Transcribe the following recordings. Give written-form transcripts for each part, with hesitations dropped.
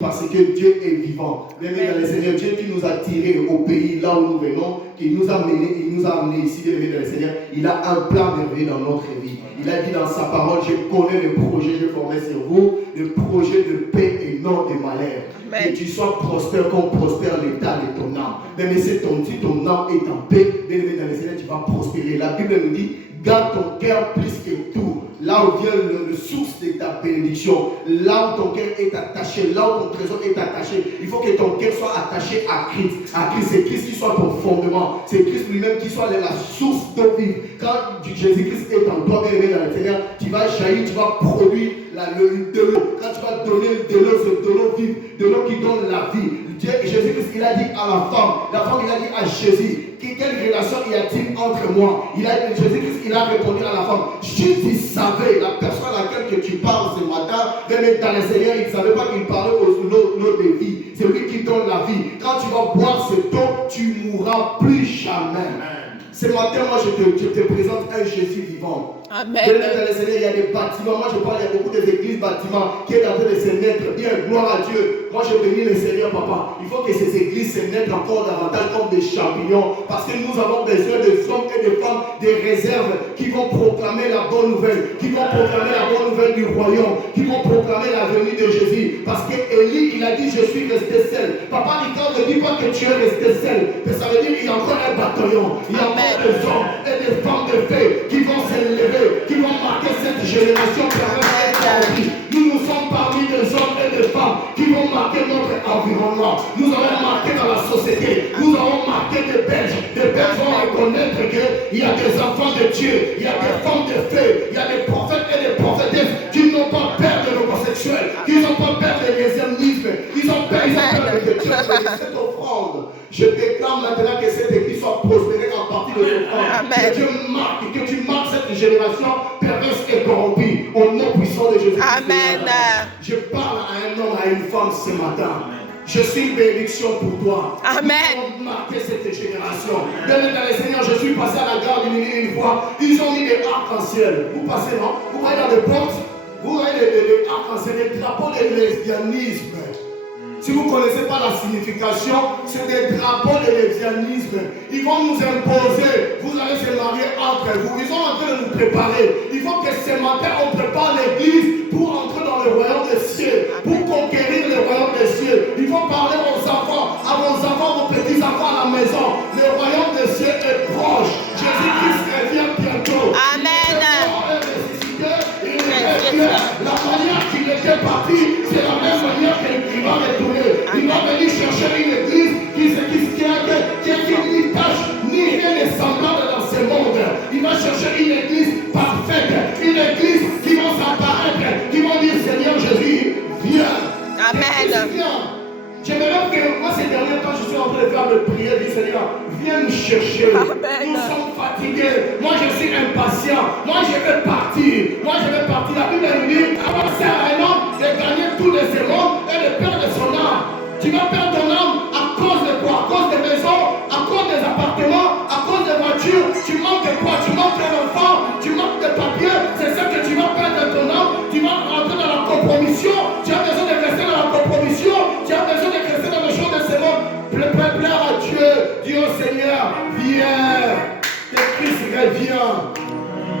Parce que Dieu est vivant. Même dans les Seigneurs, Dieu qui nous a tirés au pays là où nous venons, qui nous a amenés ici, bien dans les Seigneurs, il a un plan merveilleux dans notre vie. Il a dit dans sa parole, je connais les projets que je formais sur vous, les projets de paix et non de malheur. Que tu sois prospère comme prospère l'état de ton âme. Même si ton âme est en paix, bien dans les Seigneurs, tu vas prospérer. La Bible nous dit, garde ton cœur plus que tout. Là où vient le source de ta bénédiction, là où ton cœur est attaché, là où ton trésor est attaché, il faut que ton cœur soit attaché à Christ. À Christ, c'est Christ qui soit ton fondement, c'est Christ lui-même qui soit la source d'eau vive. Quand Jésus-Christ est en toi, bien aimé dans le Seigneur, tu vas jaillir, tu vas produire de l'eau. Quand tu vas donner de l'eau, c'est de l'eau vive, de l'eau qui donne la vie. Jésus-Christ, il a dit à la femme, il a dit à Jésus, quelle relation y a-t-il entre moi? Jésus-Christ, il a répondu à la femme, si tu savais, la personne à laquelle tu parles ce matin, même dans les Seigneurs, il ne savait pas qu'il parlait aux l'eau de vie. C'est lui qui donne la vie. Quand tu vas boire cette eau, tu ne mourras plus jamais. Ce matin, moi, je te présente un Jésus vivant. Amen. Dans les Seigneurs, il y a des bâtiments. Moi, je parle, il y a beaucoup d'églises, bâtiments qui est en train de se naître. Bien, gloire à Dieu. Moi, je bénis le Seigneur, papa. Il faut que ces églises se naissent encore davantage comme des champignons. Parce que nous avons besoin de hommes et de femmes, des réserves qui vont proclamer la bonne nouvelle, qui vont proclamer la bonne nouvelle du royaume, qui vont proclamer la venue de Jésus. Parce que Élie, il a dit, je suis resté seul. Papa Ricard ne dit pas que tu es resté seul. Mais ça veut dire qu'il y a encore un bataillon. Il y a encore des hommes et des femmes de paix qui vont s'élever, qui vont marquer cette génération perverse. Nous sommes parmi des hommes et des femmes qui vont marquer notre environnement. Nous allons marquer dans la société. Nous allons marquer des Belges. Les Belges vont reconnaître qu'il y a des enfants de Dieu, il y a des femmes de feu, il y a des prophètes et des prophétesses qui n'ont pas peur de l'homosexuel, qui n'ont pas peur de l'esémisme, ils ont peur de Dieu. Cette offrande, je déclare maintenant que cette église soit prospérée en partie de l'offrande. Que tu marques cette génération perverse et corrompue au nom puissant de Jésus. Amen. Je parle à un homme, à une femme ce matin. Je suis une bénédiction pour toi. Amen. Ils ont marqué cette génération. Bien dans les Seigneurs, je suis passé à la gare du Mini une fois. Ils ont mis des arcs-en-ciel. Vous passez, non? Vous voyez dans les portes, vous voyez des arcs-en-ciel, des drapeaux de lesbianisme. Si vous ne connaissez pas la signification, c'est des drapeaux de lesbianisme. Ils vont nous imposer, vous allez se marier entre vous. Ils sont en train de nous préparer. Il faut que ce matin, on prépare l'église pour entrer dans le royaume des cieux, pour conquérir le royaume des cieux. Il faut parler aux enfants, à vos enfants, vos petits-enfants à la maison. Le royaume des cieux est proche. Jésus-Christ revient bientôt. Amen. La manière qu'il était parti, c'est la même manière qu'il va retourner. Il va venir chercher une église qui a ni tâche, ni rien de semblable dans ce monde. Il va chercher une église parfaite, une église qui va s'apparaître, qui va dire Seigneur Jésus, viens. Amen. Viens. J'aimerais que moi ces derniers temps, je suis en train de faire de prière, du Seigneur, viens nous chercher. Amen. Nous sommes fatigués. Moi je suis impatient. Moi je vais partir. La Bible nous dit, avant ça un homme de gagner tout de ce monde et de perdre son âme. Tu vas perdre ton âme à cause de quoi? À cause des maisons, à cause des appartements, à cause des voitures. Tu manques de quoi? Tu manques d'un enfant, tu manques de papier. C'est ça que tu vas perdre ton âme. Tu vas rentrer dans la compromission. Tu as besoin de rester dans la compromission. Tu as besoin de rester dans les choses de ce monde. Plaire à Dieu. Dis au Seigneur, viens. Que Christ revient.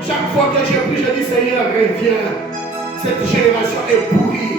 Chaque fois que je prie, je dis Seigneur, reviens. Cette génération est pourrie.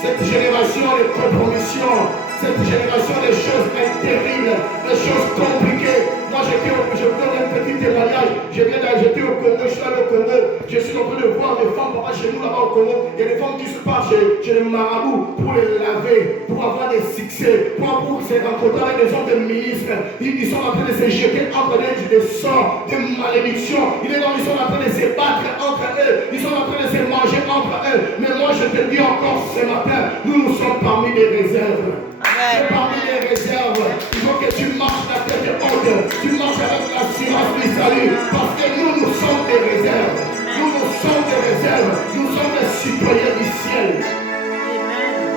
Cette génération de compromission. Cette génération de choses terribles, des choses compliquées. Moi, je vous donne un petit témoignage. J'étais au Congo, je suis allé au Congo. Je suis en train de voir des femmes, papa, chez nous là-bas au Congo. Il y a des femmes qui se partent chez les marabouts pour les laver, pour avoir des succès, pour se rencontrer avec des hommes de ministres. Ils sont en train de se jeter entre des sorts, des malédictions. Ils sont en train de se battre entre eux. Ils sont en train de se manger entre eux. Mais moi, je te dis encore ce matin, nous sommes parmi les réserves. Amen. Parmi les réserves, il faut que tu marches la tête haute, tu marches avec l'assurance du salut, parce que nous sommes des réserves. Nous sommes des réserves, nous sommes des citoyens du ciel.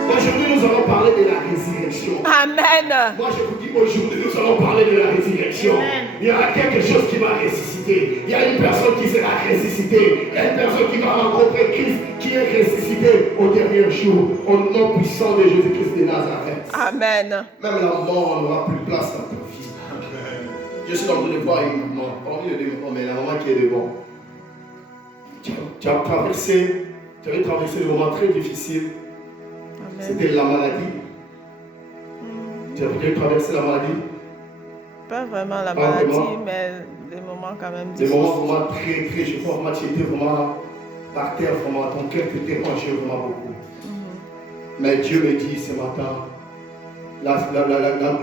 Aujourd'hui, nous allons parler de la résurrection. Amen. Moi, je vous dis aujourd'hui, nous allons parler de la résurrection. Amen. Il y aura quelque chose qui va ressusciter. Il y a une personne qui sera ressuscitée. Il y a une personne qui va rencontrer Christ qui est ressuscité au dernier jour. Au nom puissant de Jésus-Christ de Nazareth. Amen. Même la mort n'aura plus place dans ta vie. Amen. Je suis en train de voir une maman. Parmi les deux mamans, mais la maman qui est devant. Tu avais traversé des moments très difficiles. C'était la maladie. Tu as peut-être traversé la maladie? Pas vraiment la maladie, mais des moments quand même difficiles. Des moments vraiment très, je crois que tu étais vraiment par terre, vraiment, ton cœur t'était penché vraiment beaucoup. Mais Dieu me dit ce matin, la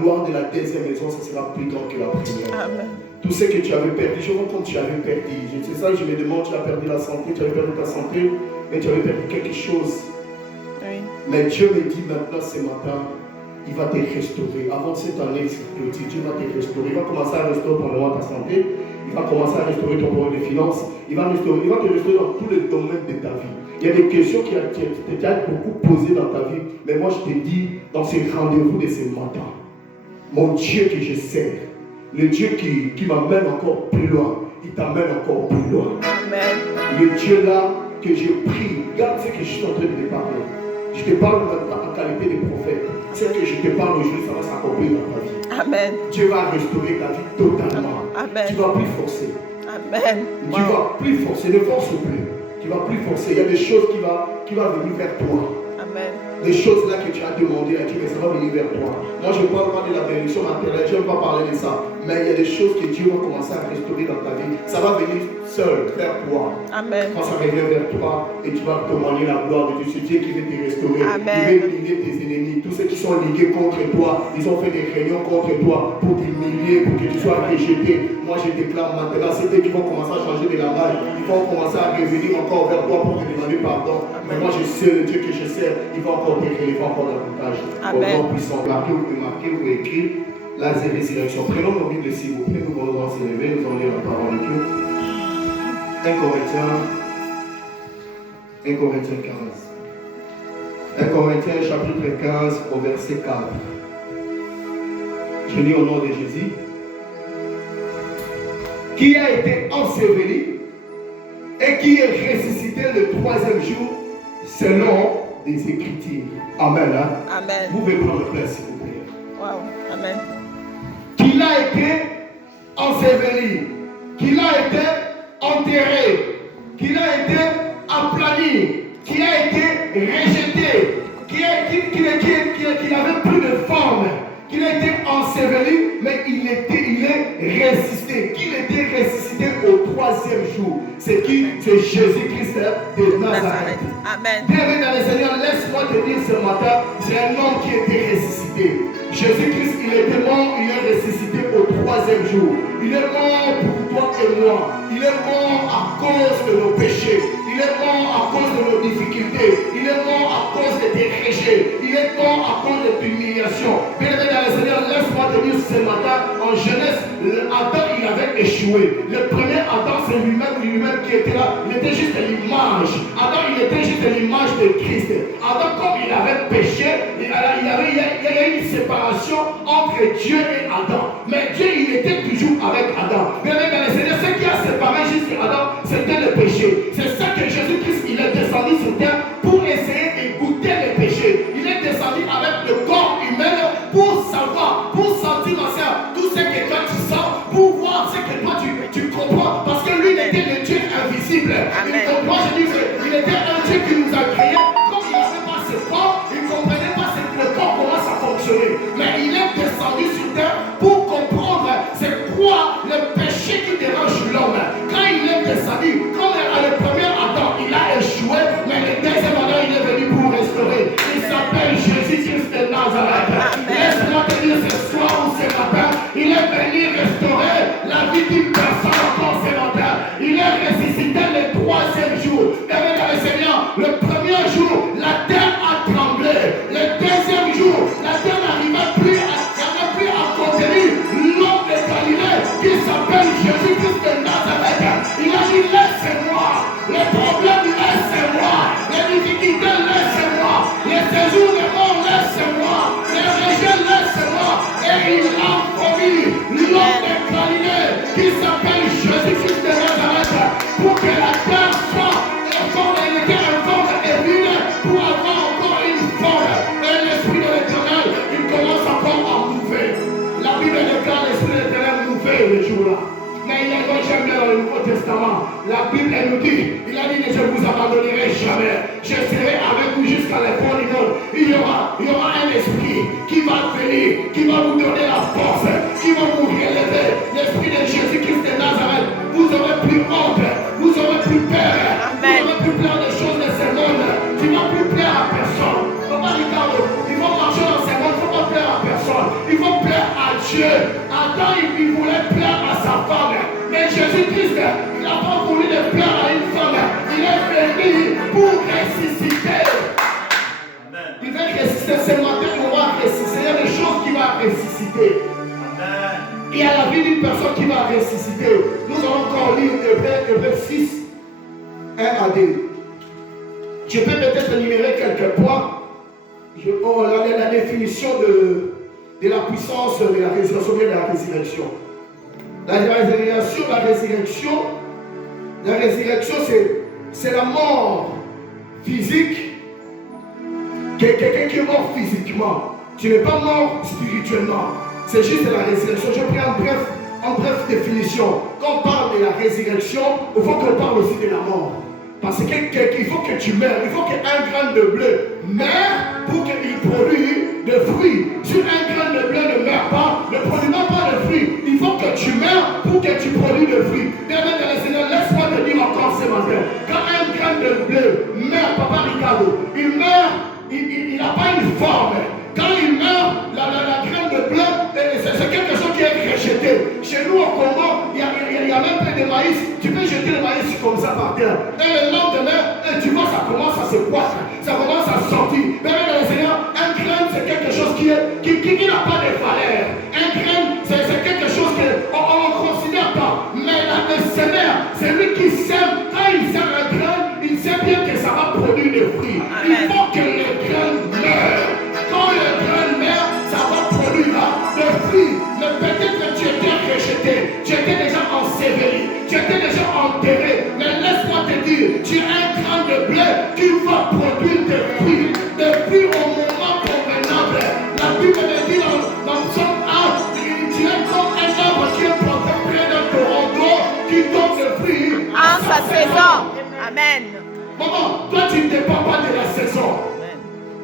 gloire de la deuxième maison, ce sera plus grand que la première. Amen. Tout ce que tu avais perdu, je vois comme tu avais perdu. C'est ça que je me demande, tu as perdu la santé, tu avais perdu ta santé, mais tu avais perdu quelque chose. Oui. Mais Dieu me dit maintenant ce matin, il va te restaurer. Avant cette année, Dieu va te restaurer. Il va commencer à restaurer pour ta santé. Il va commencer à restaurer ton problème de finances. Il va te restaurer dans tous les domaines de ta vie. Il y a des questions qui t'ont déjà beaucoup posées dans ta vie. Mais moi, je te dis, dans ces rendez-vous de ce matin, mon Dieu que je sers, le Dieu qui m'amène encore plus loin, il t'amène encore plus loin. Amen. Le Dieu là que je prie, regarde ce que je suis en train de te parler. Je te parle maintenant en qualité de prophète. Ce que je te parle aujourd'hui, ça va s'accomplir dans ta vie. Amen. Dieu va restaurer ta vie totalement. Amen. Tu ne vas plus forcer. Amen. Tu ne vas plus forcer, ne force plus. Tu ne vas plus forcer. Il y a des choses qui vont venir vers toi. Amen. Les choses là que tu as demandé à Dieu, mais ça va venir vers toi. Moi, je ne parle pas de la bénédiction matérielle, je ne vais pas parler de ça. Mais il y a des choses que Dieu va commencer à restaurer dans ta vie. Ça va venir seul, vers toi. Amen. Quand ça revient vers toi, et tu vas témoigner la gloire de Dieu, c'est Dieu qui veut te restaurer. Amen. Il veut humilier tes ennemis. Tous ceux qui sont ligués contre toi, ils ont fait des réunions contre toi pour t'humilier, pour que tu sois rejeté. Moi, je déclare maintenant, c'est eux qui vont commencer à changer de la maille. Ils vont commencer à revenir encore vers toi pour te demander pardon. Amen. Mais moi, je sais le Dieu que je sers, il va encore t'écrire, il va encore davantage. Au nom puissant, marquez ou écrit. La résurrection. Prenons nos Bibles s'il vous plaît, nous allons s'élever, nous allons lire la parole de Dieu. 1 Corinthiens 15. 1 Corinthiens chapitre 15 au verset 4. Je lis au nom de Jésus. Qui a été enseveli et qui est ressuscité le troisième jour selon les Écritures. Amen. Hein? Amen. Vous pouvez prendre place s'il vous plaît. Wow. Amen. Qu'il a été enseveli, qu'il a été enterré, qu'il a été aplani, qu'il a été rejeté, qu'il n'avait plus de forme, qu'il a été enseveli, mais il est ressuscité, qu'il était ressuscité au troisième jour. C'est qui? C'est Jésus-Christ de Nazareth. Amen. Bien-aimé dans le Seigneur, laisse-moi te dire ce matin, c'est un homme qui était ressuscité. Jésus-Christ, il était mort, il est ressuscité au troisième jour. Il est mort pour toi et moi. Il est mort à cause de nos péchés. Il est mort à cause de nos difficultés. Il est mort à cause de tes péchés. Il est mort à cause de tes humiliations. Bien-aimé dans le Seigneur, laisse-moi te dire ce matin, en Genèse, Adam, il avait échoué. Le premier Adam, c'est lui-même qui était là. Il était juste l'image. Adam, il était juste l'image de Christ. Adam, comme il avait péché, il y a une séparation entre Dieu et Adam. Mais Dieu, il était toujours avec Adam. Mais dans le Seigneur, ce qui a séparé juste Adam, c'était le péché. C'est ça que Jésus-Christ, il est descendu sur terre pour essayer de goûter le péché. Il est descendu avec le corps humain pour savoir, pour sentir tout ce que toi tu sens, pour voir ce que toi tu comprends. Parce que lui, il était le Dieu invisible. Moi, je dis qu'il était un Dieu qui nous a créés. Comme il n'avait pas ce corps, il ne comprenait pas le corps, comment ça fonctionnait. Mais il est descendu sur terre pour comprendre c'est quoi le péché qui dérange l'homme. Quand il est descendu, comme le premier Adam, il a échoué, mais le deuxième j'aime bien dans le Nouveau Testament, la Bible elle nous dit, il a dit, je ne vous abandonnerai jamais. Je serai avec vous jusqu'à la fin du monde. Il y aura un esprit qui va venir, qui va vous donner la force, qui va vous relever. L'esprit de Jésus-Christ de Nazareth. Vous n'aurez plus honte, vous n'aurez plus peur, vous n'aurez plus peur des choses de ce monde. Tu ne vas plus plaire à personne. Papa Ricardo, il faut marcher dans ce monde, il ne faut pas plaire à personne. Il faut plaire à Dieu. Adam, il voulait plaire à sa femme. Mais Jésus-Christ, il n'a pas voulu de plaire à une femme. Il est venu pour ressusciter. Il va ressusciter ce matin, on va ressusciter. Il y a des choses qui vont ressusciter. Il y a la vie d'une personne qui va ressusciter. Nous allons encore lire Hébreux 6, 1 à 2. Je peux peut-être énumérer quelques points. La définition de la puissance de la résurrection et de la résurrection. La résurrection, c'est la mort physique. Quelqu'un qui est mort physiquement. Tu n'es pas mort spirituellement. C'est juste la résurrection. Je prends en bref définition. Quand on parle de la résurrection, il faut qu'on parle aussi de la mort. Parce qu'il faut que tu meurs. Il faut qu'un grain de bleu meure pour qu'il produise de fruits. Si un grain de bleu ne meurt pas, ne produit pas de fruits. Il faut que tu meurs pour que tu produises de fruits. Bien-aimé dans le Seigneur, laisse-moi te dire encore ce matin. Quand un grain de bleu meurt, Papa Ricardo, il meurt, il n'a pas une forme. Quand il meurt, la graine de bleu, c'est quelque chose qui est rejeté. Chez nous au Congo, il y a même pas de maïs. Tu peux jeter le maïs comme ça par terre. Et le lendemain, tu vois, ça commence à se poisser. Ça commence à sortir. Mais dans le Seigneur, un grain, c'est quelque chose qui n'a pas de valeur. Un grain, c'est quelque chose qu'on ne considère pas. Mais le semeur, c'est lui qui sème. Quand il sème un grain, il sait bien que ça va produire des fruits. Il faut que le grain meure. Quand le grain meurt, ça va produire des fruits. Mais peut-être que tu étais rejeté, tu étais déjà enseveli, tu étais déjà enterré. Mais laisse-moi te dire, tu as un grain de blé qui va produire des fruits au moment convenable. La Bible me dit dans Psaume 1, tu es comme un arbre qui est planté près d'un torrent d'eau qui donne des fruits en sa saison. Amen. Maman, toi tu ne dépends pas de la saison.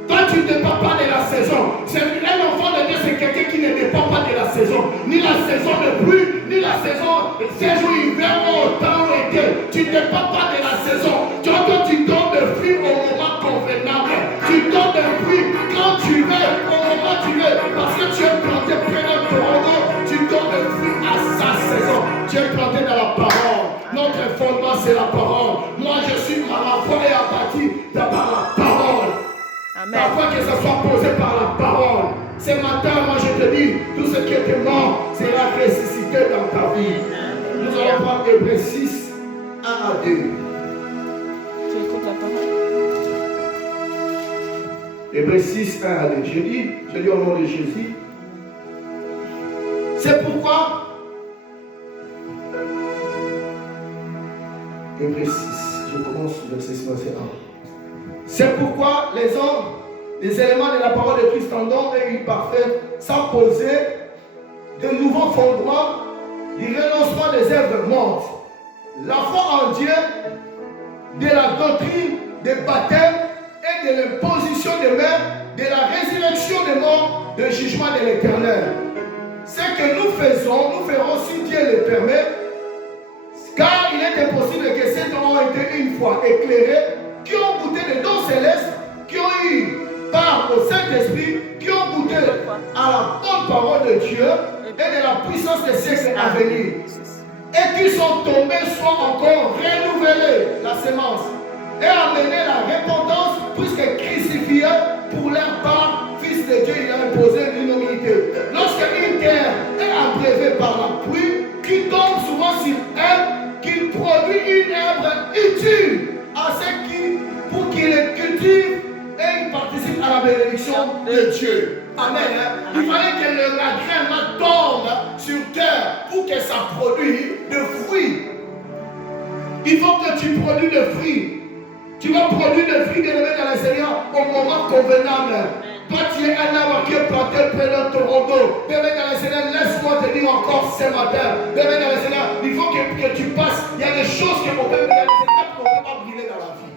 Toi, tu ne dépends pas de la saison. Un enfant de Dieu, c'est quelqu'un qui ne dépend pas de la saison. Ni la saison de pluie, ni la saison hiver ou automne ou été. Tu ne dépends pas de la saison. Toi, tu donnes des fruits au moment convenable. Tu donnes des fruits quand tu veux, au moment où tu veux. Parce que tu es planté près d'un torrent, tu donnes des fruits à sa saison. Tu es planté dans la parole. Notre fondement, c'est la parole. Moi, je suis ma foi et abattu par la parole. Parfois que ça soit posé par la parole. Ce matin, moi je te dis, tout ce qui était mort sera ressuscité dans ta vie. Nous allons prendre Hébreux 6, 1 à 2. Tu écoutes la parole. Hébreux 6, 1 à 2. Je dis au nom de Jésus. C'est pourquoi Hébreux 6, je commence verset 1. C'est pourquoi les hommes, les éléments de la parole de Christ en donnent et ils parfaits, sans poser de nouveaux fondements, du renoncement des œuvres mortes, la foi en Dieu, de la doctrine des baptêmes et de l'imposition des mains, de la résurrection des morts, du jugement de l'Éternel. Ce que nous faisons, nous ferons si Dieu le permet, car il est impossible que ces dons ont été une fois éclairés, qui ont goûté des dons célestes, qui ont eu part au Saint-Esprit, qui ont goûté à la bonne parole de Dieu et de la puissance des siècles à venir, et qui sont tombés soit encore renouvelés la sémence et amenés la repentance, puisque crucifié pour leur part, Fils de Dieu, il a imposé l'humilité. Lorsque une terre est abreuvée par la pluie, qui tombe souvent sur elle, qui produit une herbe utile à ceux qui, pour qu'ils les cultivent et ils participent à la bénédiction de Dieu. Amen. Il fallait que la graine tombe sur terre pour que ça produise de fruits. Il faut que tu produis de fruits. Tu vas produire des fruits de dans le Seigneur au moment convenable. Toi, tu es un arbre qui est planté près d'un torrent d'eau. Bien dans le Seigneur, laisse-moi te dire encore ce matin. Bien-aimé dans le Seigneur, il faut que tu passes. Il y a des choses qu'on peut, il y a des étapes qu'on ne peut pas brûler dans la vie.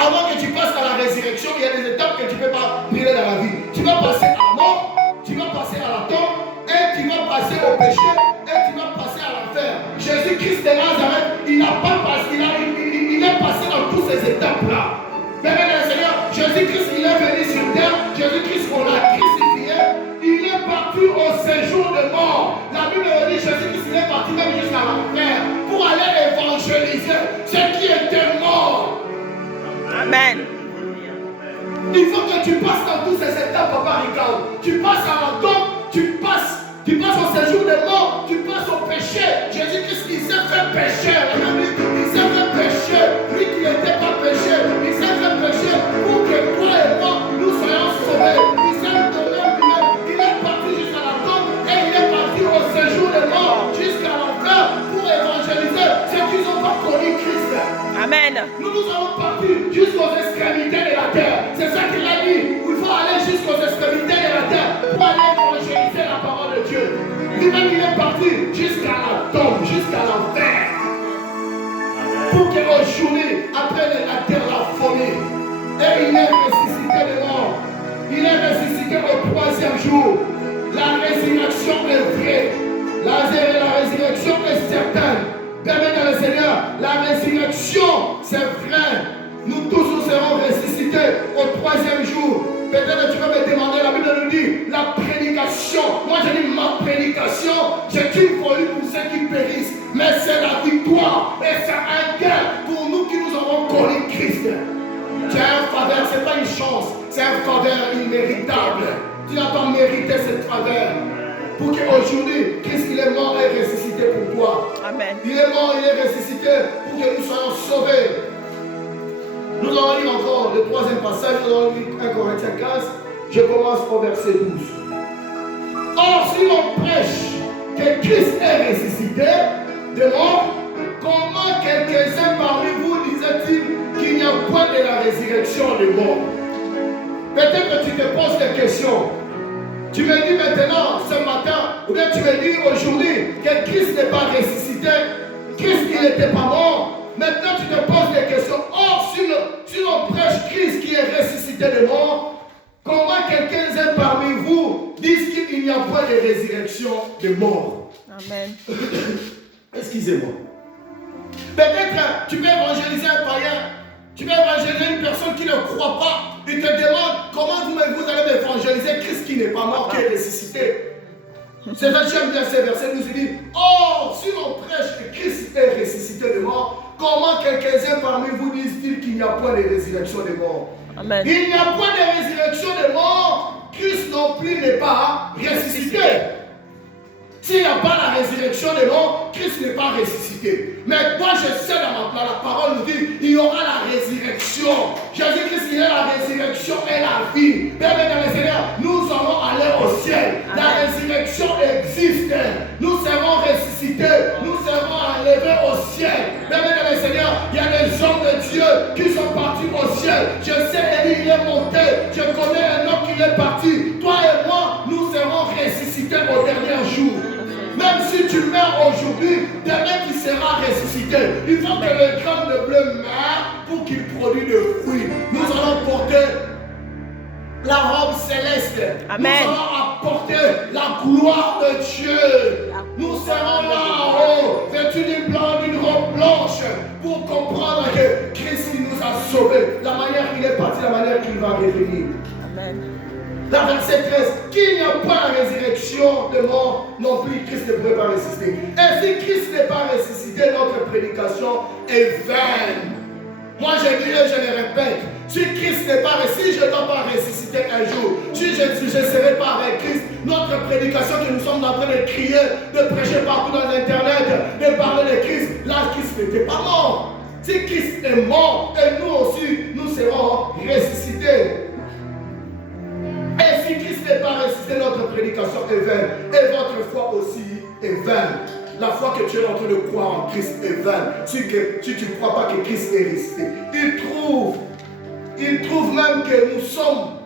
Avant que tu passes à la résurrection, il y a des étapes que tu ne peux pas brûler dans la vie. Tu vas passer à la mort, tu vas passer à la tombe, et tu vas passer au péché, et tu vas passer à l'enfer. Jésus-Christ de Nazareth, il n'a pas passé, il est passé dans toutes ces étapes-là. Bien-aimé dans le Seigneur, Jésus-Christ, il est venu sur terre, Jésus-Christ, on l'a crucifié, il est parti au séjour de mort. La Bible dit Jésus-Christ, il est parti même jusqu'à l'enfer pour aller évangéliser ceux qui étaient morts. Amen. Il faut que tu passes dans toutes ces étapes, Papa Ricardo. Tu passes à la tombe, tu passes au séjour de mort, tu passes au péché. Jésus-Christ, il s'est fait pécher. Il s'est fait pécher. Lui qui n'était pas péché, il s'est fait pécher pour que toi et moi, nous soyons sauvés. Il s'est donné lui-même. Il est parti jusqu'à la tombe et il est parti au séjour de mort jusqu'à l'enfer pour évangéliser ceux qui n'ont pas connu Christ. Amen. Nous allons partir jusqu'aux extrémités de la terre. C'est ça qu'il a dit. Il faut aller jusqu'aux extrémités de la terre pour aller évangéliser la parole de Dieu. Lui-même, il est parti jusqu'à la tombe, jusqu'à l'enfer. Pour qu'aujourd'hui, après la terre, la folie, et il est ressuscité de mort. Il est ressuscité au 3e jour. La résurrection est vraie. La résurrection est certaine. Permet dans le Seigneur, la résurrection, c'est vrai. Nous tous nous serons ressuscités au 3e jour. Peut-être que tu vas me demander, la Bible nous dit, la prédication. Moi je dis, ma prédication, c'est une folie pour ceux qui périssent. Mais c'est la victoire. Et c'est un gain pour nous qui nous avons connu Christ. Tu as un faveur, ce n'est pas une chance. C'est un faveur imméritable. Tu n'as pas mérité cette faveur. Pour qu'aujourd'hui, Christ il est mort et ressuscité pour toi. Amen. Il est mort, il est ressuscité pour que nous soyons sauvés. Nous allons lire encore le 3e passage, nous allons lire 1 Corinthiens 15. Je commence au verset 12. Or, si l'on prêche que Christ est ressuscité de mort, comment quelques-uns parmi vous disaient-ils qu'il n'y a point de la résurrection des morts? Peut-être que tu te poses des questions. Tu me dis maintenant, ce matin, ou bien tu me dis aujourd'hui que Christ n'est pas ressuscité, Christ il n'était pas mort. Maintenant tu te poses des questions. Or, si l'on prêche Christ qui est ressuscité de mort, comment quelqu'un parmi vous disent qu'il n'y a pas de résurrection de mort? Amen. Excusez-moi. Peut-être tu peux évangéliser un païen, tu peux évangéliser une personne qui ne croit pas. Il te demande comment vous allez évangéliser Christ qui n'est pas mort, qui est ressuscité. C'est ça que j'aime bien ces versets. Nous dit, or, si l'on prêche que Christ est ressuscité de mort, comment quelques-uns parmi vous disent-ils qu'il n'y a pas de résurrection des morts? Amen. Il n'y a pas de résurrection des morts. Christ non plus n'est pas ressuscité. S'il n'y a pas la résurrection des morts, Christ n'est pas ressuscité. Mais moi je sais dans la parole nous dit, il y aura la résurrection. Jésus-Christ, il est la résurrection et la vie. Bien-aimés dans le Seigneur, nous allons aller au ciel. Amen. La résurrection existe. Nous serons ressuscités. Nous serons enlevés au ciel. Bien-aimés dans le Seigneur, il y a des hommes de Dieu qui sont partis au ciel. Je sais, Élie, il est monté. Je connais un homme qui est parti. Toi et moi, nous serons ressuscités au dernier jour. Même si tu meurs aujourd'hui, demain tu seras ressuscité. Il faut que le grain de blé meure pour qu'il produise des fruits. Nous allons porter la robe céleste. Amen. Nous allons apporter la gloire de Dieu. Nous serons là en haut, vêtus d'une robe blanche, pour comprendre que Christ nous a sauvés. La manière qu'il est parti, la manière qu'il va revenir. Amen. Dans verset 13, qu'il n'y a pas la résurrection de mort, non plus Christ ne pourrait pas ressusciter. Et si Christ n'est pas ressuscité, notre prédication est vaine. Moi je dis et je le répète, si Christ n'est pas ressuscité, si je ne dois pas ressusciter un jour, si je ne serai pas avec Christ, notre prédication que nous sommes en train de crier, de prêcher partout dans l'internet, de parler de Christ, là Christ n'était pas mort. Si Christ est mort, et nous aussi, nous serons ressuscités. Et si Christ n'est pas ressuscité, notre prédication est vaine. Et votre foi aussi est vaine. La foi que tu es en train de croire en Christ est vaine. Si tu ne crois pas que Christ est ressuscité. Il trouve même que nous sommes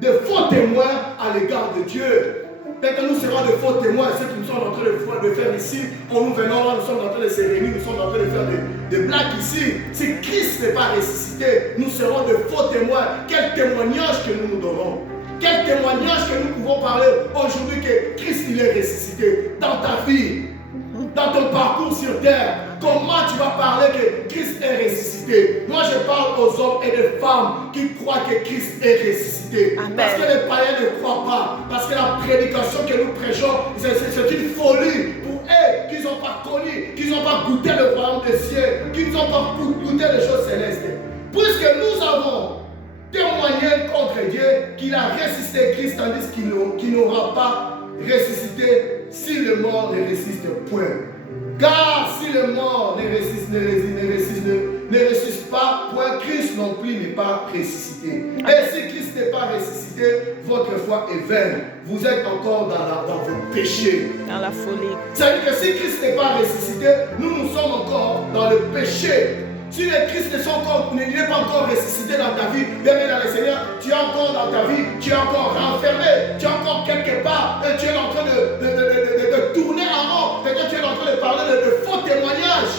de faux témoins à l'égard de Dieu. Peut-être que nous serons de faux témoins, ceux qui nous sont en train de faire ici. Quand nous venons là, nous sommes en train de se réunir, nous sommes en train de faire des blagues ici. Si Christ n'est pas ressuscité, nous serons de faux témoins. Quel témoignage que nous nous donnons? Quel témoignage que nous pouvons parler aujourd'hui que Christ il est ressuscité dans ta vie, dans ton parcours sur terre? Comment tu vas parler que Christ est ressuscité? Moi je parle aux hommes et aux femmes qui croient que Christ est ressuscité. Amen. Parce que les païens ne croient pas. Parce que la prédication que nous prêchons, c'est une folie pour eux qui n'ont pas connu, qui n'ont pas goûté le royaume des cieux, qui n'ont pas goûté les choses célestes. Puisque nous avons témoigné contre Dieu qu'il a ressuscité Christ, tandis qu'il n'aura pas ressuscité si le mort ne ressuscite point. Car si le mort ne ressuscite pas, point, Christ non plus n'est pas ressuscité. Et si Christ n'est pas ressuscité, votre foi est vaine. Vous êtes encore dans vos péchés. Dans la folie. C'est-à-dire que si Christ n'est pas ressuscité, nous sommes encore dans le péché. Si le Christ n'est pas encore ressuscité dans ta vie, bien dans le Seigneur, tu es encore dans ta vie, tu es encore renfermé, tu es encore quelque part, et tu es en train de tourner en rond, peut-être tu es en train de parler de faux témoignages.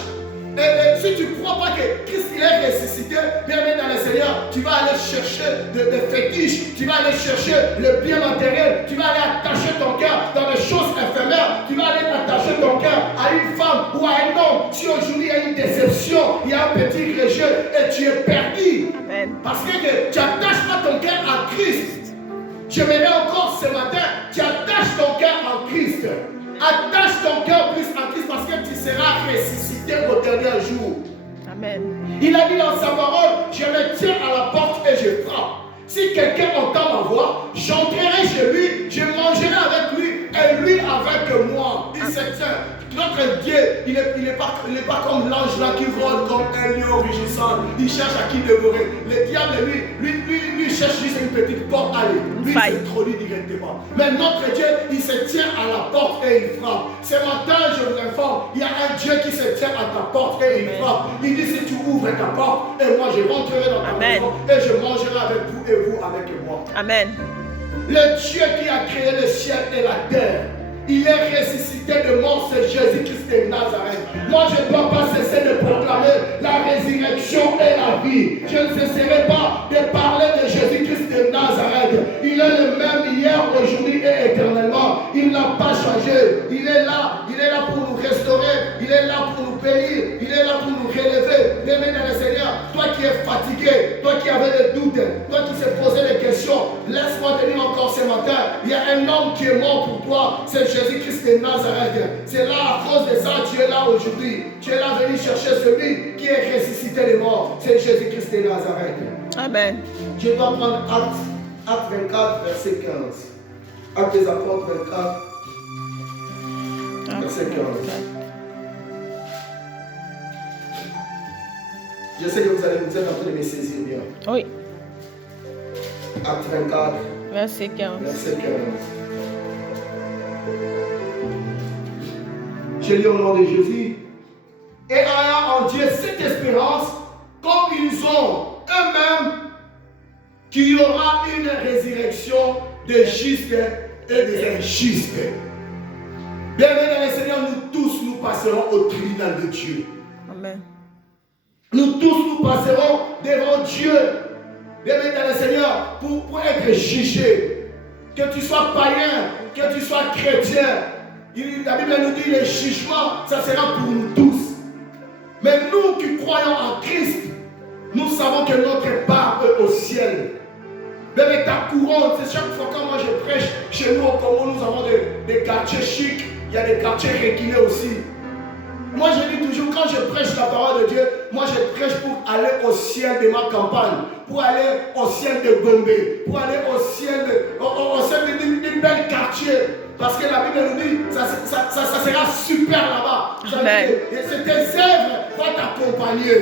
Et si tu ne crois pas que Christ il est ressuscité, bien dans le Seigneur, tu vas aller chercher des fétiches, tu vas aller chercher le bien matériel, tu vas aller attacher ton cœur dans les choses éphémères, tu vas aller attacher ton cœur à une femme ou à un homme. Si aujourd'hui il y a une déception, il y a un petit rejet et tu es perdu. Amen. Parce que tu n'attaches pas ton cœur à Christ. J'aimerais encore ce matin, tu attaches ton cœur à Christ. Attache ton cœur plus à Christ parce que tu seras ressuscité au dernier jour. Amen. Il a dit dans sa parole, je me tiens à la porte et je frappe. Si quelqu'un entend ma voix, j'entrerai chez lui, je mangerai avec lui et lui avec moi. Il se tient. Notre Dieu, il n'est pas comme l'ange là qui vole comme un lion rugissant. Il cherche à qui dévorer. Le diable, lui cherche juste une petite porte. Allez, lui s'introduit directement. Mais notre Dieu, il se tient à la porte et il frappe. Ce matin, je vous informe, il y a un Dieu qui se tient à ta porte et il frappe. Il dit si tu ouvres ta porte, et moi je rentrerai dans ta maison et je mangerai avec vous et vous avec moi. Amen. Le Dieu qui a créé le ciel et la terre, il est ressuscité de mort, c'est Jésus-Christ de Nazareth. Moi, je ne dois pas cesser de proclamer la résurrection et la vie. Je ne cesserai pas de parler de Jésus-Christ de Nazareth. Il est le même hier, aujourd'hui et éternellement. Il n'a pas changé. Il est là pour nous restaurer. Il est là pour nous bénir. Il est là pour nous relever. Bien-aimé dans le Seigneur, toi qui es fatigué, toi qui avais des doutes, toi qui s'est posé des questions, laisse-moi te dire encore ce matin, il y a un homme qui est mort pour toi, c'est Jésus-Christ de Nazareth. C'est là, à cause de ça, tu es là aujourd'hui. Tu es là venu chercher celui qui est ressuscité des morts. C'est Jésus-Christ de Nazareth. Amen. Je dois prendre Acte 24, verset 15. Acte des Apôtres 24, verset 15. Je sais que vous êtes en train de me saisir bien. Oui. Acte 24, verset 15. Verset 15. Je lis au nom de Jésus. Et ayant en Dieu cette espérance, comme ils ont eux-mêmes, qu'il y aura une résurrection des justes et des injustes. Bien-aimés dans le Seigneur, nous tous nous passerons au tribunal de Dieu. Amen. Nous tous nous passerons devant Dieu. Bien-aimés dans le Seigneur, pour être jugés. Que tu sois païen, que tu sois chrétien. La Bible nous dit le jugement, ça sera pour nous tous. Mais nous qui croyons en Christ, nous savons que notre part est au ciel. Même ta couronne, c'est chaque fois quand moi je prêche, chez nous au Congo, nous avons des quartiers chics, il y a des quartiers reculés aussi. Moi je dis toujours, quand je prêche la parole de Dieu, moi je prêche pour aller au ciel de ma campagne, pour aller au ciel de Gombe, pour aller au ciel d'un bel quartier. Parce que la Bible nous dit, ça sera super là-bas. Tes œuvres vont t'accompagner.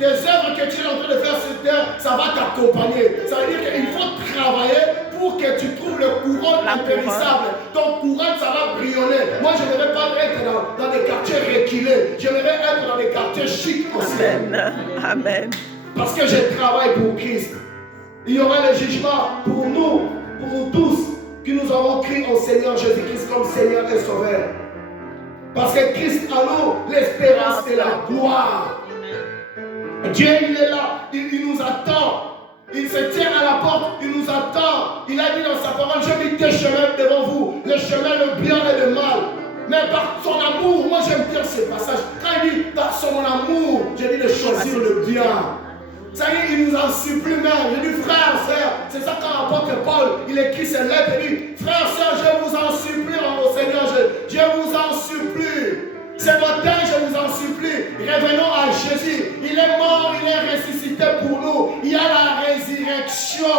Tes œuvres que tu es en train de faire sur terre, ça va t'accompagner. Ça veut dire qu'il faut travailler pour que tu trouves le couronne impérissable. Ton couronne, ça va brillonner. Moi, je ne vais pas être dans des quartiers reculés. Je vais être dans des quartiers chics aussi. Amen. Amen. Parce que je travaille pour Christ. Il y aura le jugement pour nous tous, qui nous avons crié au Seigneur Jésus-Christ comme Seigneur et Sauveur. Parce que Christ en nous, l'espérance et la gloire. Dieu, il est là, il nous attend. Il se tient à la porte, il nous attend. Il a dit dans sa parole, je vis deux chemins devant vous, le chemin le bien et le mal. Mais par son amour, moi j'aime bien ce passage. Quand il dit par son amour, j'ai dit de choisir le bien. Ça y est, il nous en supplie même. J'ai dit frère, sœur, c'est ça quand l'apôtre Paul, il écrit ses lettres, il dit frère, sœur, je vous en supplie, au Seigneur, je vous en supplie. Ce matin, je vous en supplie, revenons à Jésus. Il est mort, il est ressuscité pour nous. Il y a la résurrection.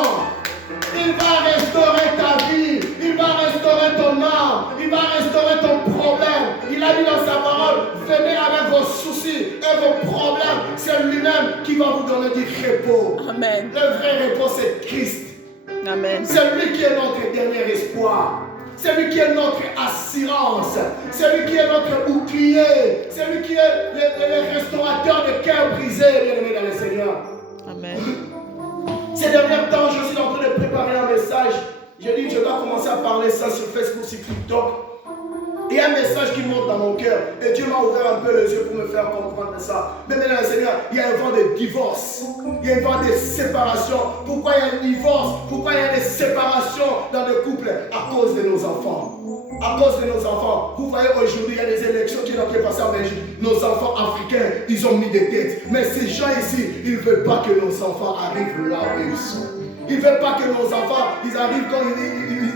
Il va restaurer ta vie. Il va restaurer ton âme. Il va restaurer ton problème. Il a dit dans sa parole, venez avec vos soucis et vos problèmes. C'est lui-même qui va vous donner du repos. Amen. Le vrai repos, c'est Christ. Amen. C'est lui qui est notre dernier espoir. C'est lui qui est notre assurance. C'est lui qui est notre bouclier. C'est lui qui est le restaurateur de cœur brisé, bien-aimé dans le Seigneur. Amen. Ces derniers temps, je suis en train de préparer un message. J'ai dit, je dois commencer à parler ça sur Facebook, sur TikTok. Il y a un message qui monte dans mon cœur. Et Dieu m'a ouvert un peu les yeux pour me faire comprendre ça. Mais maintenant, Seigneur, il y a un vent de divorce. Il y a un vent de séparation. Pourquoi il y a un divorce? Pourquoi il y a des séparations dans le couple? À cause de nos enfants. À cause de nos enfants. Vous voyez, aujourd'hui, il y a des élections qui sont en train de passer en Belgique. Nos enfants africains, ils ont mis des têtes. Mais ces gens ici, ils ne veulent pas que nos enfants arrivent là où ils sont. Ils ne veulent pas que nos enfants, ils arrivent quand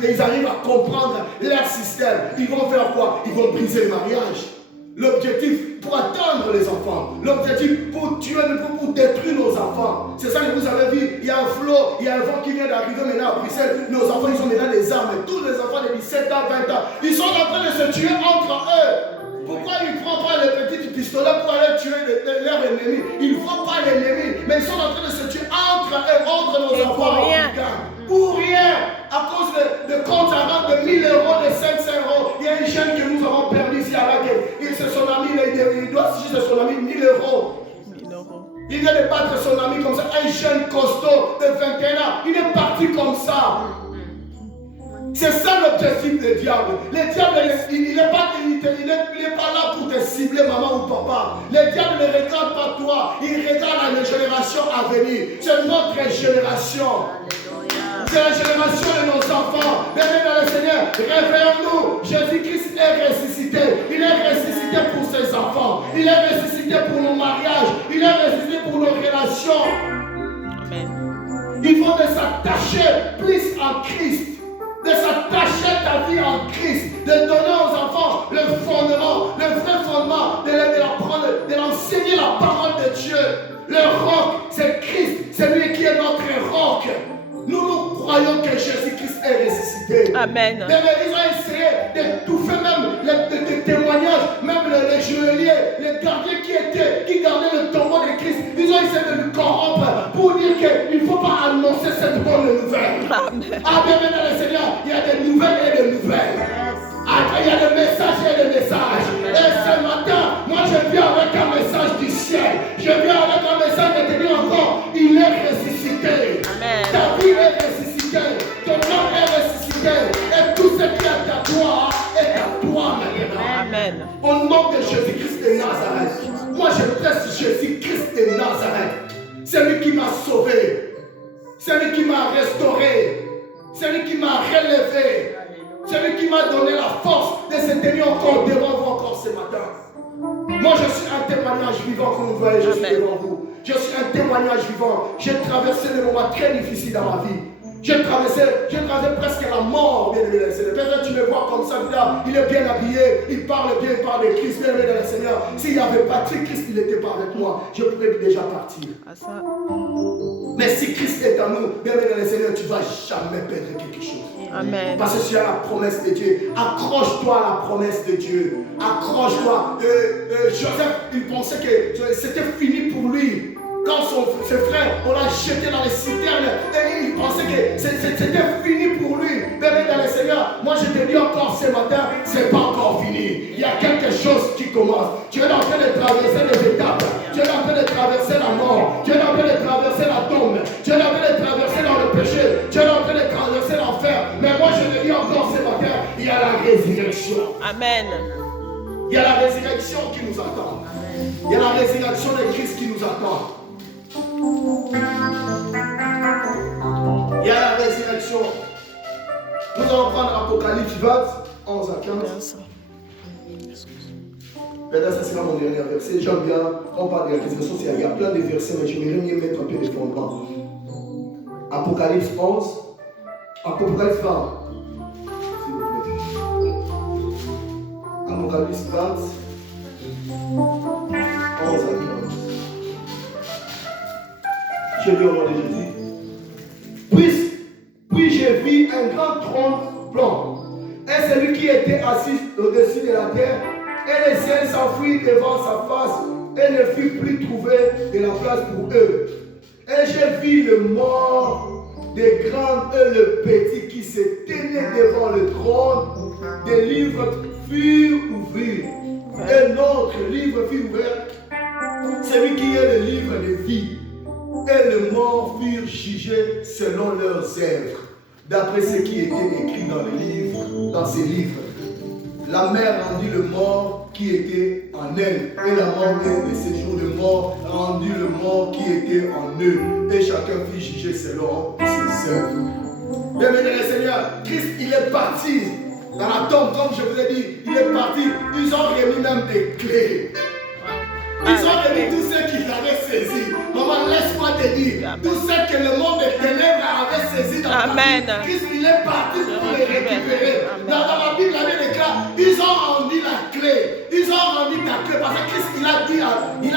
ils arrivent à comprendre leur système. Ils vont faire quoi? Ils vont briser le mariage. L'objectif pour atteindre les enfants. L'objectif pour tuer, pour détruire nos enfants. C'est ça que vous avez vu. Il y a un flot, il y a un vent qui vient d'arriver maintenant à Bruxelles. Nos enfants, ils ont maintenant des armes. Tous les enfants de 17 ans, 20 ans, ils sont en train de se tuer entre eux. Pourquoi ils ne prennent pas les petits pistolets pour aller tuer leurs ennemis? Ils ne font pas l'ennemi, mais ils sont en train de se tuer entre eux, entre nos enfants. Pour rien. Pour rien. À cause de comptes à rendre de 1000 euros, de 500 euros. Il y a un jeune que nous avons perdu ici à la guerre. C'est son ami, il doit juste son ami 1000 euros. 1000 euros. Il vient de battre son ami comme ça, un jeune costaud de 21 ans. Il est parti comme ça. C'est ça l'objectif du diable. Le diable, il n'est pas là pour te cibler, maman ou papa. Le diable ne regarde pas toi. Il regarde la génération à venir. C'est notre génération. C'est la génération de nos enfants. Bienvenue dans le Seigneur. Réveillons-nous. Jésus-Christ est ressuscité. Il est ressuscité pour ses enfants. Il est ressuscité pour nos mariages. Il est ressuscité pour nos relations. Amen. Il faut de s'attacher plus en Christ. De s'attacher ta vie en Christ, de donner aux enfants le fondement, le vrai fondement, de l'enseigner la parole de Dieu. Le roc, c'est Christ, c'est lui qui est notre roc. Nous croyons que Jésus-Christ est ressuscité. Amen. Mais ils ont essayé d'étouffer même les témoignages, même les joailliers, les gardiens qui gardaient le tombeau de Christ. Ils ont essayé de le corrompre pour dire qu'il ne faut pas annoncer cette bonne nouvelle. Amen. Ah, bien, dans le Seigneur, il y a des nouvelles et des nouvelles. Ah, il y a des messages et des messages. Et ce matin, moi je viens avec un message du ciel. Je viens avec un message de te dire encore, il est ressuscité. Amen. Ta vie est ressuscitée. Ton âme est ressuscité. Et tout ce qui est à toi est à toi maintenant. Amen. Au nom de Jésus-Christ de Nazareth. Moi je presse Jésus-Christ de Nazareth. C'est lui qui m'a sauvé. C'est lui qui m'a restauré. C'est lui qui m'a relevé. C'est lui qui m'a donné la force de se tenir encore devant vous encore ce matin. Moi je suis un témoignage vivant, comme vous voyez, je suis devant vous. Je suis un témoignage vivant. J'ai traversé des moments très difficiles dans ma vie. J'ai traversé presque la mort, bien aimé dans le Seigneur. Peut-être tu me vois comme ça, là, il est bien habillé, il parle bien, il parle de Christ, bien aimé dans le Seigneur. S'il n'y avait pas Christ, il n'était pas avec moi, je pourrais déjà partir. Mais si Christ est en nous, bien aimé dans le Seigneur, tu ne vas jamais perdre quelque chose. Amen. Parce que tu as la promesse de Dieu. Accroche-toi à la promesse de Dieu. Accroche-toi. Joseph, il pensait que c'était fini pour lui. Quand ses frères, on l'a jeté dans les citernes, et il pensait que c'était fini pour lui. Mais dans le Seigneur, moi je te dis encore ce matin, c'est pas encore fini. Il y a quelque chose qui commence. Tu es en train de traverser les étapes. Tu es en train de traverser la mort. Tu es en train de traverser la tombe. Tu es en train de traverser dans le péché. Tu es en train de traverser l'enfer. Mais moi je te dis encore, encore ce matin, il y a la résurrection. Amen. Il y a la résurrection qui nous attend. Il y a la résurrection de Christ qui nous attend. Il y a la résurrection. Nous allons prendre Apocalypse 20, 11 à 15. Maintenant, ça sera mon dernier verset. J'aime bien, on parle de la résurrection, il y a plein de versets, mais j'aimerais mieux mettre un peu de fondement. Apocalypse 11, Apocalypse 20. S'il vous plaît. Apocalypse 20, 11 à 15. Je lis au nom de Jésus. Puis j'ai vu un grand trône blanc, et celui qui était assis au-dessus de la terre, et les ciels s'enfuirent devant sa face, et ne fut plus trouvé de la place pour eux. Et j'ai vu le mort, des grands et le petit qui se tenaient devant le trône. Des livres furent ouverts, et notre livre fut ouvert, celui qui est le livre de vie. Et les morts furent jugés selon leurs œuvres, d'après ce qui était écrit dans le livre, dans ces livres. La mer rendit le mort qui était en elle, et la mort de ces jours de mort rendit le mort qui était en eux, et chacun fut jugé selon ses œuvres. Bien-aimés le Seigneur, Christ, il est parti dans la tombe, comme je vous ai dit, il est parti. Ils ont remis même des clés. Ils ont remis tout ce qu'ils avaient saisi. Maman, laisse-moi te dire, tout ce que le monde des ténèbres avait saisi dans la vie, Christ, il est parti pour les récupérer. Dans la Bible, la Bible déclare, ils ont rendu la clé. Ils ont rendu ta clé. Parce que Christ, il a dit à Pierre, il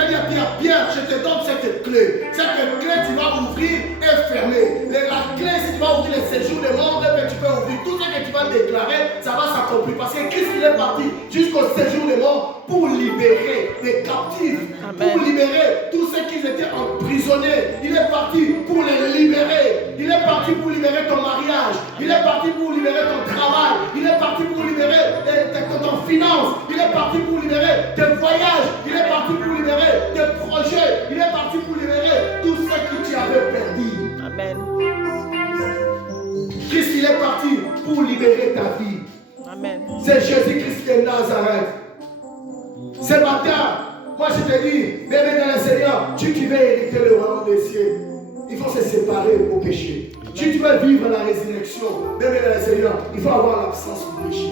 a dit à Pierre, je te donne cette clé. Cette clé, tu vas ouvrir et fermer. La clé, si tu vas ouvrir le séjour des morts, tu peux ouvrir. Tout ce que tu vas déclarer, ça va s'accomplir. Parce que Christ, il est parti jusqu'au séjour des morts pour libérer les captifs. Amen. Pour libérer tous ceux qui étaient emprisonnés. Il est parti pour les libérer. Il est parti pour libérer ton mariage. Il est parti pour libérer ton travail. Il est parti pour libérer ton finance. Il est parti pour libérer tes voyages. Il est parti pour libérer tes projets. Il est parti pour libérer tout ce que tu avais perdu. Amen. Christ, il est parti pour libérer ta vie. Amen. C'est Jésus-Christ de Nazareth. Ce matin, moi je te dis, bébé dans le Seigneur, tu veux hériter le royaume des cieux, il faut se séparer au péché. Si tu veux vivre la résurrection, bébé dans le Seigneur, il faut avoir l'absence du péché.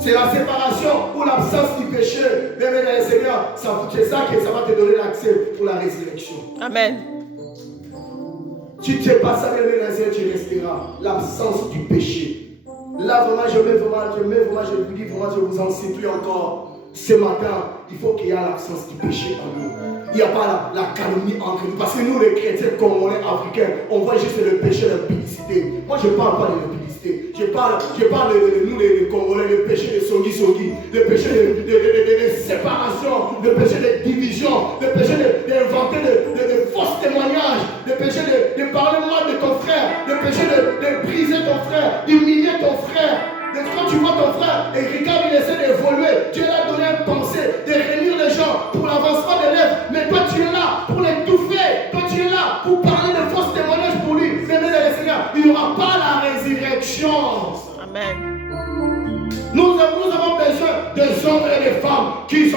C'est la séparation ou l'absence du péché, bébé dans le Seigneur, c'est ça que ça va te donner l'accès pour la résurrection. Amen. Si tu n'es pas ça, bébé dans le Seigneur, tu resteras. L'absence du péché. Là, vraiment, je vous dis, vraiment, je vous en supplie encore. Ce matin, il faut qu'il y ait l'absence du péché en nous. Il n'y a pas la calomnie entre nous. Parce que nous, les chrétiens congolais, africains, on voit juste le péché de l'impudicité. Moi, je ne parle pas de l'impudicité. Je parle de nous, les Congolais, le péché de Songi, le péché de séparation, le péché de division, le péché d'inventer de fausses témoignages, le péché de parler mal de ton frère, le péché de briser ton frère, d'humilier ton frère. Quand tu vois ton frère et regarde, il essaie d'évoluer, Dieu l'a donné une pensée de réunir les gens pour l'avancement des lèvres. Mais toi tu es là pour l'étouffer. Toi tu es là pour parler de fausses témoignages pour lui. Mais le Seigneur, il n'y aura pas la résurrection. Amen. Nous avons besoin des hommes et des femmes qui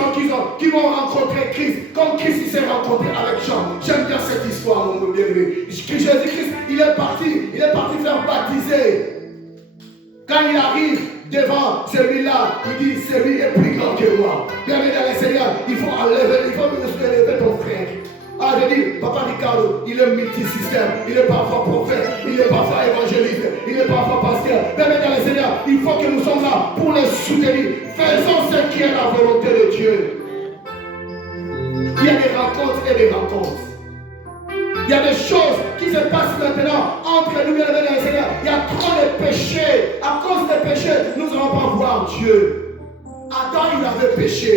vont rencontrer Christ comme Christ s'est rencontré avec Jean. J'aime bien cette histoire, mon bien-aimé. Jésus-Christ, il est parti faire baptiser. Quand il arrive devant celui-là, il dit, celui est plus grand que moi. Bienvenue dans le Seigneur, il faut élever ton frère. Ah, je dis, Papa Ricardo, il est multisystème, il est parfois prophète, il est parfois évangéliste, il est parfois pasteur. Bienvenue dans le Seigneur, il faut que nous sommes là pour les soutenir. Faisons ce qui est la volonté de Dieu. Il y a des rencontres et des rencontres. Il y a des choses qui se passent maintenant entre nous et le Seigneur. Il y a trop de péchés. À cause des péchés, nous n'allons pas voir Dieu. Adam, il avait péché.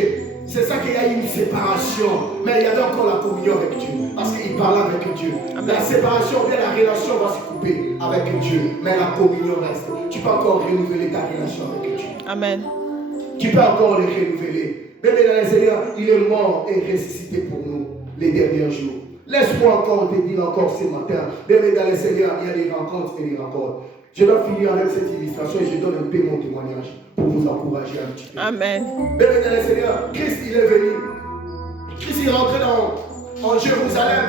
C'est ça qu'il y a eu une séparation. Mais il y avait encore la communion avec Dieu. Parce qu'il parlait avec Dieu. Amen. La séparation, bien la relation va se couper avec Dieu. Mais la communion reste. Tu peux encore renouveler ta relation avec Dieu. Amen. Tu peux encore le renouveler. Même dans le Seigneur, il est mort et ressuscité pour nous les derniers jours. Laisse-moi encore te dire encore ce matin, bien dans le Seigneur, il y a des rencontres et des rencontres. Je dois finir avec cette illustration et je donne un peu mon témoignage pour vous encourager un petit peu. Amen. Bien dans le Seigneur, Christ il est venu. Christ il est rentré en Jérusalem.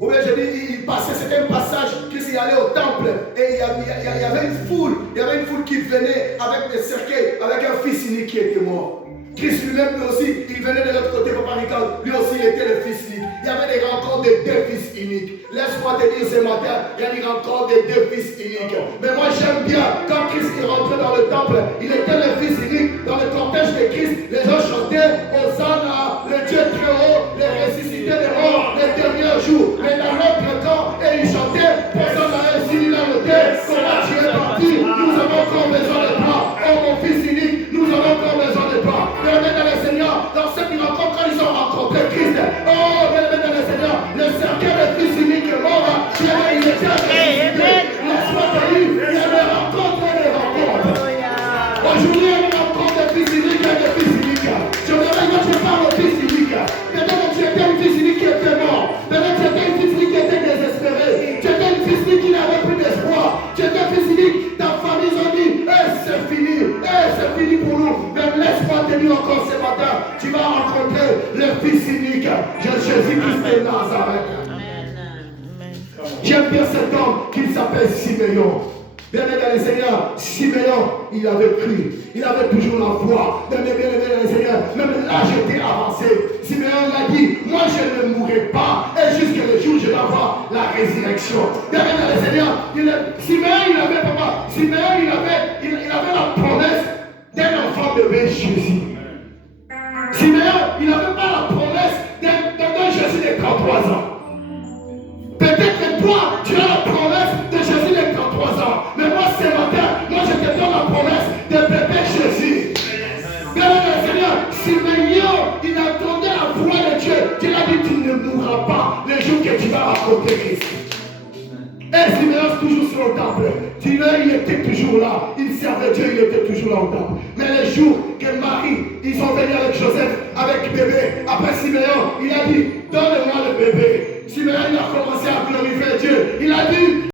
Ou bien je dis, il passait, c'était un passage, Christ il allait au temple et il y avait une foule qui venait avec des cercueils, avec un fils unique qui était mort. Christ lui-même lui aussi, il venait de l'autre côté, Papa Ricard, lui aussi il était le fils unique. Il y avait des rencontres de deux fils uniques. Laisse-moi te dire ce matin, il y a des rencontres de deux fils uniques. Mais moi j'aime bien, quand Christ est rentré dans le temple, il était le fils unique. Dans le cortège de Christ, les gens chantaient Hosanna, le Dieu très haut, les ressuscités des morts, les derniers jours. Mais dans l'autre camp, et ils chantaient Hosanna, ainsi il a noté, comment tu es parti, nous avons encore besoin de toi. Oh mon fils unique, nous avons encore besoin de toi. Bien-aimés dans le Seigneur, dans cette rencontre, quand ils ont rencontré Christ, oh bien-aimés dans le Seigneur, le cercueil de fils unique est mort, il était ressuscité. Laisse-moi te dire, il y a des rencontres et des rencontres. Aujourd'hui, il y a des rencontres de fils uniques et de fils uniques. Je me réveille quand je parle au fils unique. Peut-être que tu étais un fils unique qui était mort. Peut-être que tu étais un fils unique qui était désespéré. Tu étais un fils unique qui n'avait plus d'espoir. Tu étais un fils unique, ta famille a dit, c'est fini pour nous. Mais laisse-moi te dire encore ce matin, tu vas rencontrer le fils unique, Jésus-Christ de Nazareth. J'aime bien cet homme qui s'appelle Siméon. Bien-aimé dans le Seigneur, Siméon, il avait cru, il avait toujours la foi. Bien-aimé dans le Seigneur, même l'âge était avancé. Siméon l'a dit, moi je ne mourrai pas, et jusqu'à le jour je vais avoir la résurrection. Bien-aimé dans le Seigneur, Siméon, il avait la promesse d'un enfant bébé Jésus. Siméon, il n'avait pas la promesse d'un Jésus de 33 ans. Peut-être que toi, tu as la promesse de Jésus de 33 ans. Mais moi, ce matin, moi, je te donne la promesse de bébé Jésus. Bien le Seigneur, Siméon, il attendait la foi de Dieu. Dieu a dit, tu ne mourras pas le jour que tu vas rencontrer Christ. Et Siméon, toujours sur le temple. Siméon, il était toujours là. Il servait Dieu, il était toujours là au temple. Mais le jour que Marie, ils sont venus avec Joseph, avec bébé. Après Siméon, il a dit, donne-moi le bébé. Siméon, il a commencé à glorifier Dieu. Il a dit,